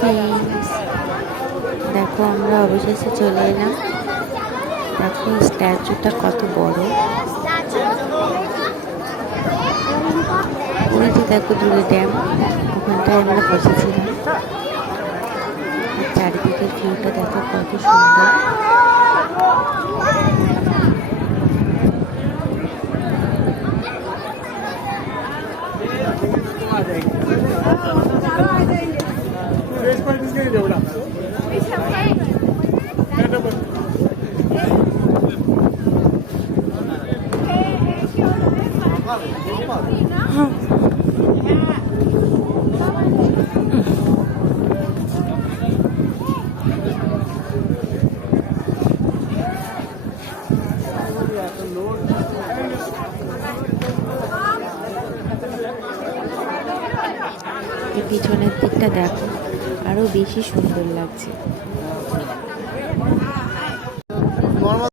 Hi friends, দেখো আমরা অবশেষে চলে এলাম। দেখো স্ট্যাচুটা কত বড়। ওই যে দেখো দূরে ড্যাম, ওখানটায় আমরা বসেছিলাম। চারিদিকের ভিউটা দেখো কত সুন্দর। পিছনের দিকটা দেখো, আরো বেশি সুন্দর লাগছে।